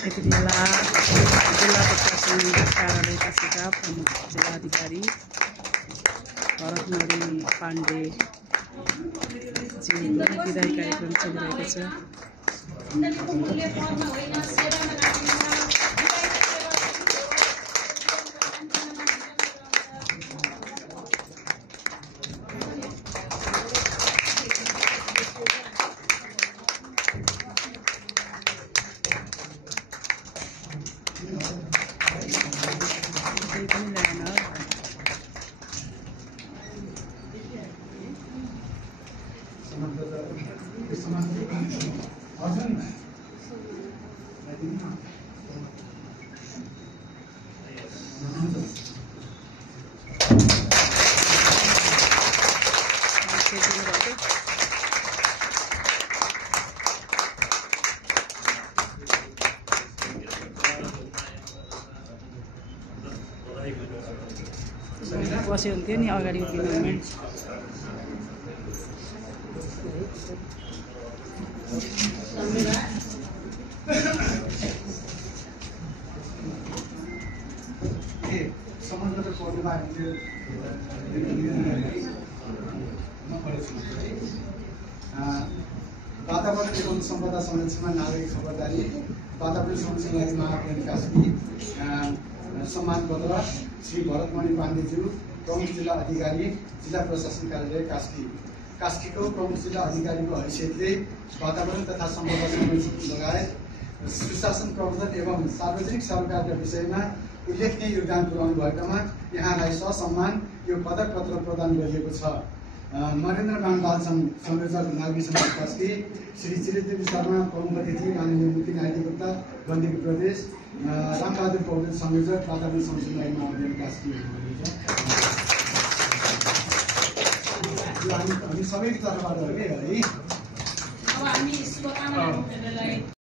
यति बेला जिल्ला प्रशासन कार्यालय काशीका प्रमुख जिल्लाधिकारी भरतमणि पाण्डे जीको विदाई कार्यक्रम चलिरहेको छ। बस्यो हुन्थ्यो नि अगाडि उभिनु वातावरण एवं सम्पदा संरक्षणमा नागरिक खबरदारी वातावरण संरक्षणलाई महाअभियान कास्की सम्मान पत्र श्री भरतमणि पाण्डेज्यू प्रमुख जिल्ला अधिकारी जिल्ला प्रशासन कार्यालय कास्की कास्कीको प्रमुख जिल्ला अधिकारीको हैसियतले वातावरण तथा सम्पदा संरक्षण लगायत सुशासन प्रवर्धन एवं सार्वजनिक सरकारका विषयमा उल्लेखनीय योगदान पुर्याउनु भएकामा यहाँलाई ससम्मान यो पदक पत्र प्रदान गरिएको छ। नरेन्द्र मान बाल संयोजक नागरिक समाज कास्की श्री चिरदेवी शर्मा प्रमुख अतिथि माननीय मुक्ति नायती गुप्ता गण्डकी प्रदेश रामबहादुर पौडेल संयोजक वातावरण संरक्षण महाअभियान कास्की हामी सबैको तर्फबाट हो कि है।